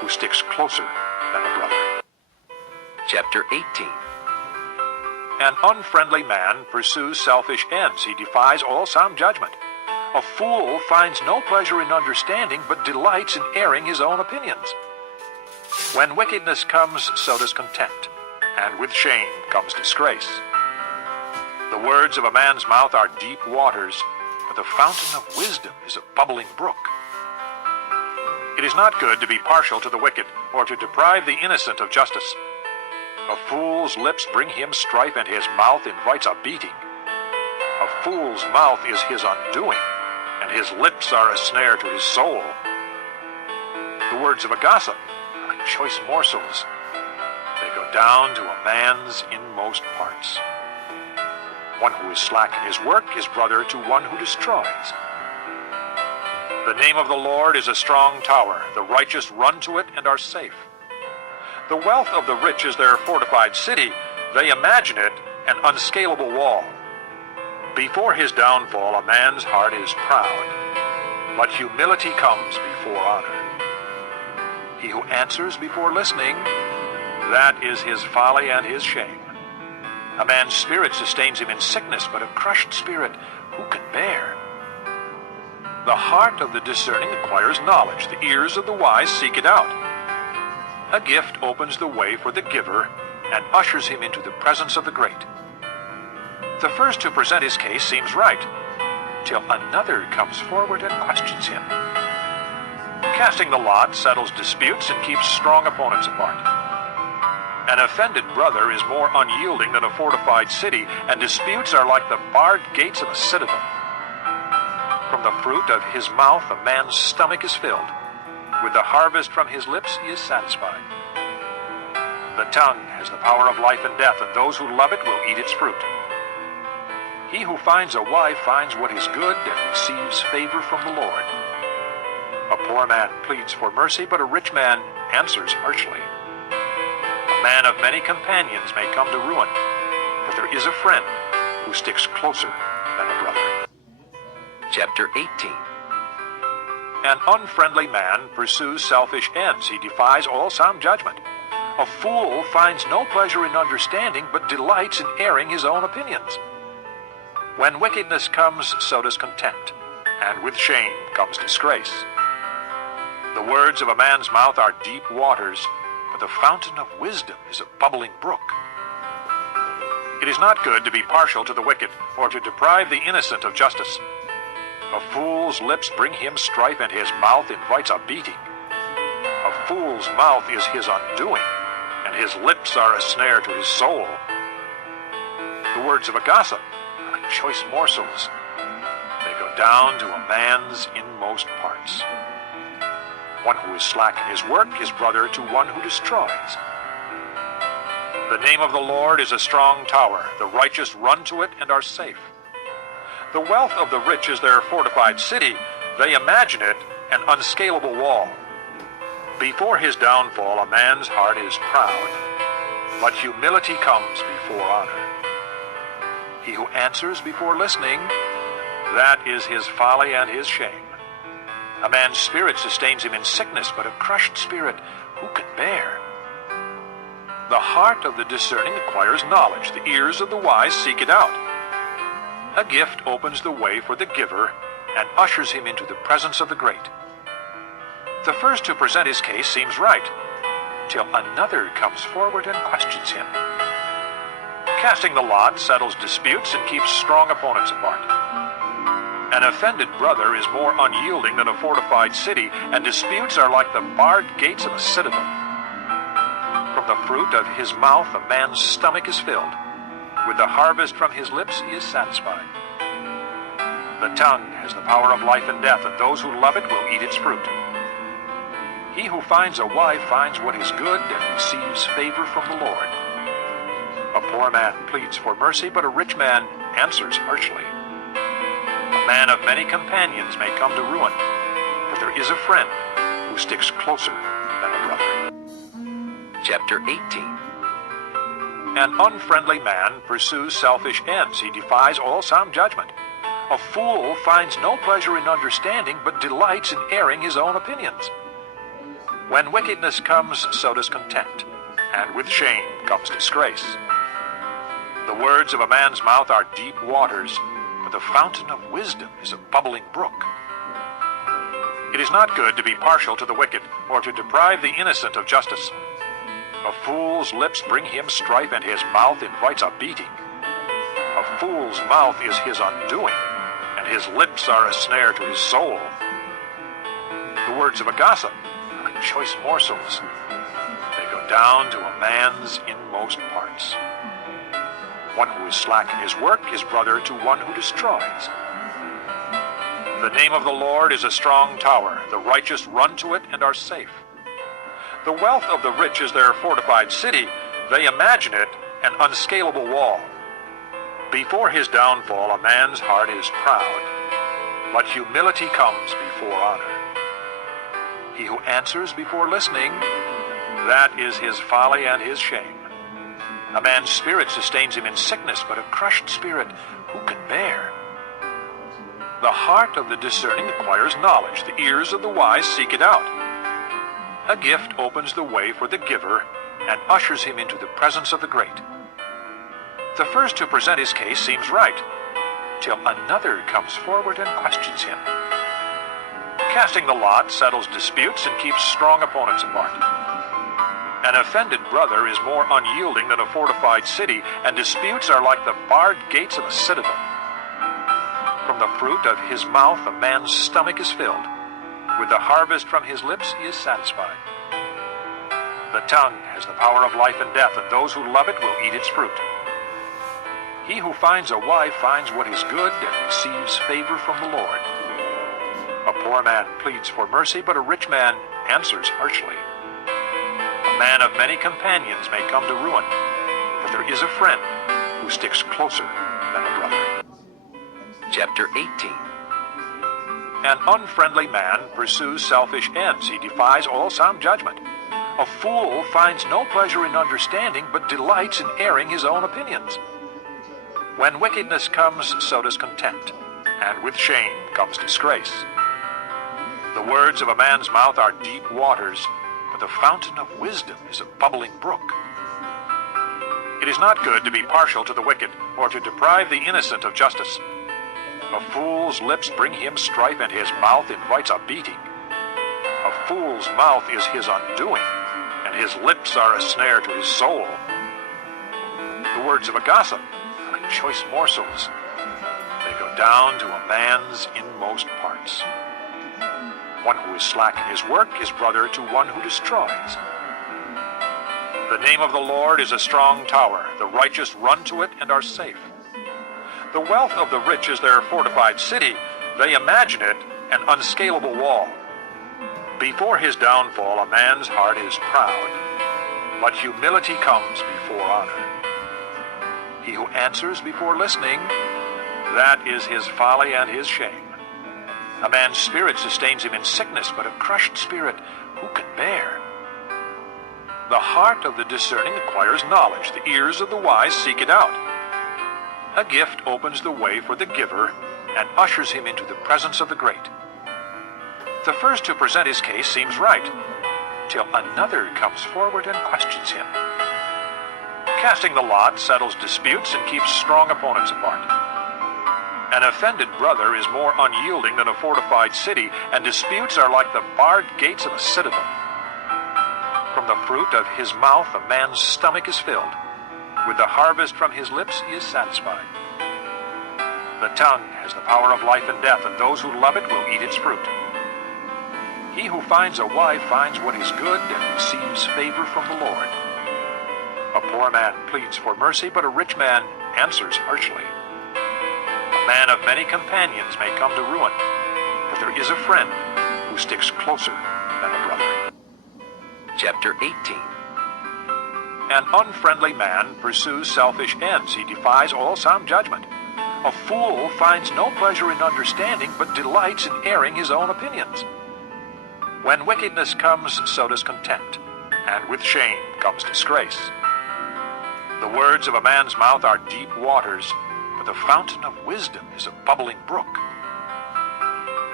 who sticks closer than a brother. Chapter 18. An unfriendly man pursues selfish ends. He defies all sound judgment. A fool finds no pleasure in understanding, but delights in airing his own opinions. When wickedness comes, so does contempt, and with shame comes disgrace. The words of a man's mouth are deep waters, but the fountain of wisdom is a bubbling brook. It is not good to be partial to the wicked, or to deprive the innocent of justice. A fool's lips bring him strife, and his mouth invites a beating. A fool's mouth is his undoing, and his lips are a snare to his soul. The words of a gossip are like choice morsels. They go down to a man's inmost parts. One who is slack in his work is brother to one who destroys. The name of the Lord is a strong tower. The righteous run to it and are safe. The wealth of the rich is their fortified city. They imagine it an unscalable wall. Before his downfall, a man's heart is proud, but humility comes before honor. He who answers before listening, that is his folly and his shame. A man's spirit sustains him in sickness, but a crushed spirit who can bear? The heart of the discerning acquires knowledge. The ears of the wise seek it out. A gift opens the way for the giver and ushers him into the presence of the great. The first to present his case seems right, till another comes forward and questions him. Casting the lot settles disputes and keeps strong opponents apart. An offended brother is more unyielding than a fortified city, and disputes are like the barred gates of a citadel. From the fruit of his mouth a man's stomach is filled. With the harvest from his lips he is satisfied. The tongue has the power of life and death, and those who love it will eat its fruit. He who finds a wife finds what is good and receives favor from the Lord. A poor man pleads for mercy, but a rich man answers harshly. A man of many companions may come to ruin, but there is a friend who sticks closer than a brother. Chapter 18. An unfriendly man pursues selfish ends. He defies all sound judgment. A fool finds no pleasure in understanding, but delights in airing his own opinions. When wickedness comes, so does contempt, and with shame comes disgrace. The words of a man's mouth are deep waters, but the fountain of wisdom is a bubbling brook. It is not good to be partial to the wicked, or to deprive the innocent of justice. A fool's lips bring him strife, and his mouth invites a beating. A fool's mouth is his undoing, and his lips are a snare to his soul. The words of a gossip are like choice morsels. They go down to a man's inmost parts. One who is slack in his work is brother to one who destroys. The name of the Lord is a strong tower. The righteous run to it and are safe. The wealth of the rich is their fortified city. They imagine it an unscalable wall. Before his downfall, a man's heart is proud, but humility comes before honor. He who answers before listening, that is his folly and his shame. A man's spirit sustains him in sickness, but a crushed spirit who can bear? The heart of the discerning acquires knowledge. The ears of the wise seek it out. A gift opens the way for the giver and ushers him into the presence of the great. The first to present his case seems right, till another comes forward and questions him. Casting the lot settles disputes and keeps strong opponents apart. An offended brother is more unyielding than a fortified city, and disputes are like the barred gates of a citadel. From the fruit of his mouth a man's stomach is filled. With the harvest from his lips he is satisfied. The tongue has the power of life and death, and those who love it will eat its fruit. He who finds a wife finds what is good and receives favor from the Lord. A poor man pleads for mercy, but a rich man answers harshly. A man of many companions may come to ruin, but there is a friend who sticks closer than a brother. Chapter 18. An unfriendly man pursues selfish ends. He defies all sound judgment. A fool finds no pleasure in understanding, but delights in airing his own opinions. When wickedness comes, so does contempt, and with shame comes disgrace. The words of a man's mouth are deep waters, but the fountain of wisdom is a bubbling brook. It is not good to be partial to the wicked, or to deprive the innocent of justice. A fool's lips bring him strife, and his mouth invites a beating. A fool's mouth is his undoing, and his lips are a snare to his soul. The words of a gossip are like choice morsels. They go down to a man's inmost parts. One who is slack in his work is brother to one who destroys. The name of the Lord is a strong tower. The righteous run to it and are safe. The wealth of the rich is their fortified city. They imagine it an unscalable wall. Before his downfall, a man's heart is proud, but humility comes before honor. He who answers before listening, that is his folly and his shame. A man's spirit sustains him in sickness, but a crushed spirit who can bear? The heart of the discerning acquires knowledge. The ears of the wise seek it out. A gift opens the way for the giver and ushers him into the presence of the great. The first to present his case seems right, till another comes forward and questions him. Casting the lot settles disputes and keeps strong opponents apart. An offended brother is more unyielding than a fortified city, and disputes are like the barred gates of a citadel. From the fruit of his mouth a man's stomach is filled. With the harvest from his lips he is satisfied. The tongue has the power of life and death, and those who love it will eat its fruit. He who finds a wife finds what is good and receives favor from the Lord. A poor man pleads for mercy, but a rich man answers harshly. A man of many companions may come to ruin, but there is a friend who sticks closer than a brother. Chapter 18. An unfriendly man pursues selfish ends. He defies all sound judgment. A fool finds no pleasure in understanding, but delights in airing his own opinions. When wickedness comes, so does contempt, and with shame comes disgrace. The words of a man's mouth are deep waters, but the fountain of wisdom is a bubbling brook. It is not good to be partial to the wicked, or to deprive the innocent of justice. A fool's lips bring him strife, and his mouth invites a beating. A fool's mouth is his undoing, and his lips are a snare to his soul. The words of a gossip are like choice morsels. They go down to a man's inmost parts. One who is slack in his work is brother to one who destroys. The name of the Lord is a strong tower. The righteous run to it and are safe. The wealth of the rich is their fortified city. They imagine it an unscalable wall. Before his downfall, a man's heart is proud, but humility comes before honor. He who answers before listening, that is his folly and his shame. A man's spirit sustains him in sickness, but a crushed spirit who can bear? The heart of the discerning acquires knowledge. The ears of the wise seek it out. A gift opens the way for the giver and ushers him into the presence of the great. The first to present his case seems right, till another comes forward and questions him. Casting the lot settles disputes and keeps strong opponents apart. An offended brother is more unyielding than a fortified city, and disputes are like the barred gates of a citadel. From the fruit of his mouth a man's stomach is filled. With the harvest from his lips he is satisfied. The tongue has the power of life and death, and those who love it will eat its fruit. He who finds a wife finds what is good and receives favor from the Lord. A poor man pleads for mercy, but a rich man answers harshly. A man of many companions may come to ruin, but there is a friend who sticks closer than a brother. Chapter 18. An unfriendly man pursues selfish ends. He defies all sound judgment. A fool finds no pleasure in understanding, but delights in airing his own opinions. When wickedness comes, so does contempt, and with shame comes disgrace. The words of a man's mouth are deep waters, but the fountain of wisdom is a bubbling brook.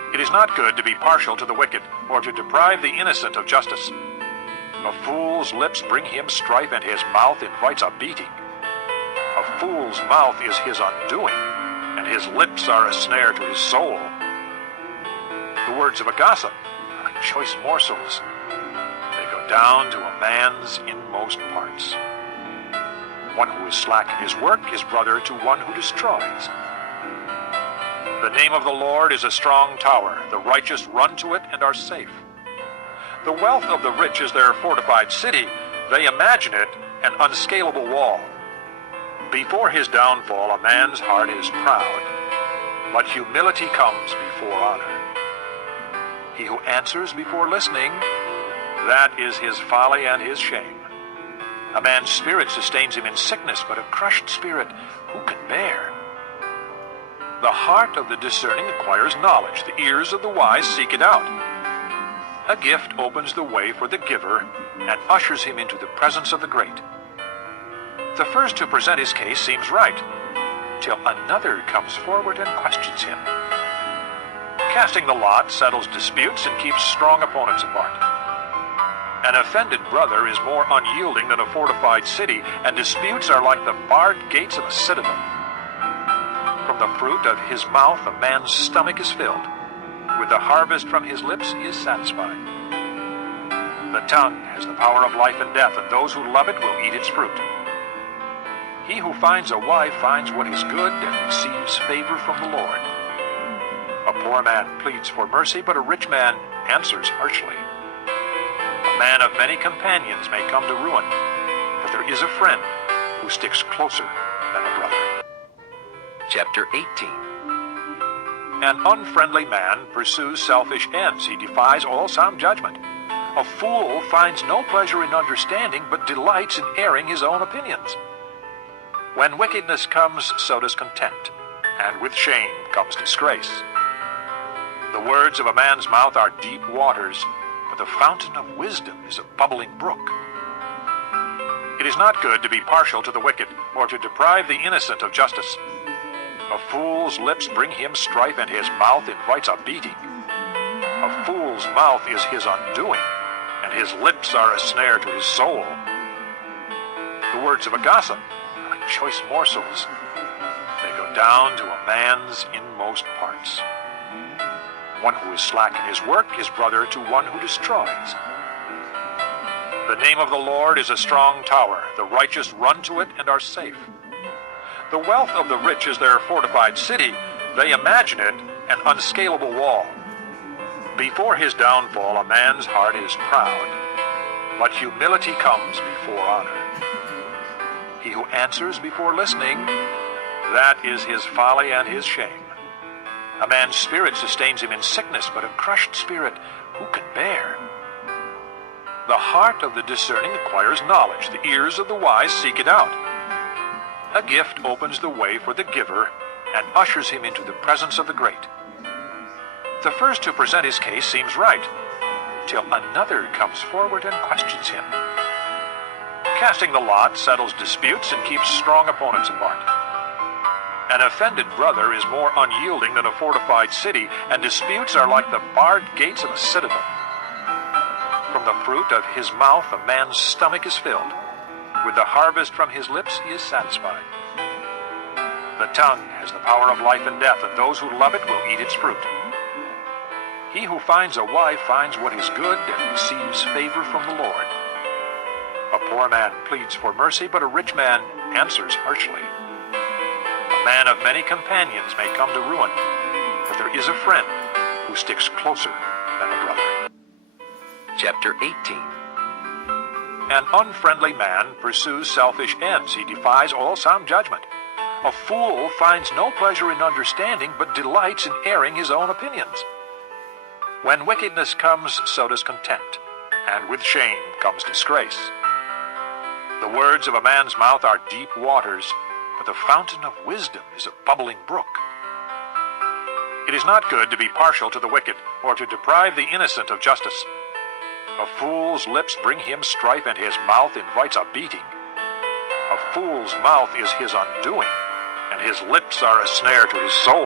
It is not good to be partial to the wicked, or to deprive the innocent of justice. A fool's lips bring him strife, and his mouth invites a beating. A fool's mouth is his undoing, and his lips are a snare to his soul. The words of a gossip are like choice morsels. They go down to a man's inmost parts. One who is slack in his work is brother to one who destroys. The name of the Lord is a strong tower. The righteous run to it and are safe. The wealth of the rich is their fortified city. They imagine it an unscalable wall. Before his downfall, a man's heart is proud, but humility comes before honor. He who answers before listening, that is his folly and his shame. A man's spirit sustains him in sickness, but a crushed spirit who can bear? The heart of the discerning acquires knowledge. The ears of the wise seek it out. A gift opens the way for the giver and ushers him into the presence of the great. The first to present his case seems right, till another comes forward and questions him. Casting the lot settles disputes and keeps strong opponents apart. An offended brother is more unyielding than a fortified city, and disputes are like the barred gates of a citadel. From the fruit of his mouth a man's stomach is filled. With the harvest from his lips he is satisfied. The tongue has the power of life and death, and those who love it will eat its fruit. He who finds a wife finds what is good and receives favor from the Lord. A poor man pleads for mercy, but a rich man answers harshly. A man of many companions may come to ruin, but there is a friend who sticks closer than a brother. Chapter 18. An unfriendly man pursues selfish ends. He defies all sound judgment. A fool finds no pleasure in understanding, but delights in airing his own opinions. When wickedness comes, so does contempt, and with shame comes disgrace. The words of a man's mouth are deep waters, but the fountain of wisdom is a bubbling brook. It is not good to be partial to the wicked, or to deprive the innocent of justice. A fool's lips bring him strife, and his mouth invites a beating. A fool's mouth is his undoing, and his lips are a snare to his soul. The words of a gossip are like choice morsels. They go down to a man's inmost parts. One who is slack in his work is brother to one who destroys. The name of the Lord is a strong tower. The righteous run to it and are safe. The wealth of the rich is their fortified city. They imagine it an unscalable wall. Before his downfall, a man's heart is proud, but humility comes before honor. He who answers before listening, that is his folly and his shame. A man's spirit sustains him in sickness, but a crushed spirit who can bear? The heart of the discerning acquires knowledge. The ears of the wise seek it out. A gift opens the way for the giver and ushers him into the presence of the great. The first to present his case seems right, till another comes forward and questions him. Casting the lot settles disputes and keeps strong opponents apart. An offended brother is more unyielding than a fortified city, and disputes are like the barred gates of a citadel. From the fruit of his mouth a man's stomach is filled. With the harvest from his lips he is satisfied. The tongue has the power of life and death, and those who love it will eat its fruit. He who finds a wife finds what is good and receives favor from the Lord. A poor man pleads for mercy, but a rich man answers harshly. A man of many companions may come to ruin, but there is a friend who sticks closer than a brother. Chapter 18. An unfriendly man pursues selfish ends. He defies all sound judgment. A fool finds no pleasure in understanding, but delights in airing his own opinions. When wickedness comes, so does contempt, and with shame comes disgrace. The words of a man's mouth are deep waters, but the fountain of wisdom is a bubbling brook. It is not good to be partial to the wicked, or to deprive the innocent of justice. A fool's lips bring him strife, and his mouth invites a beating. A fool's mouth is his undoing, and his lips are a snare to his soul.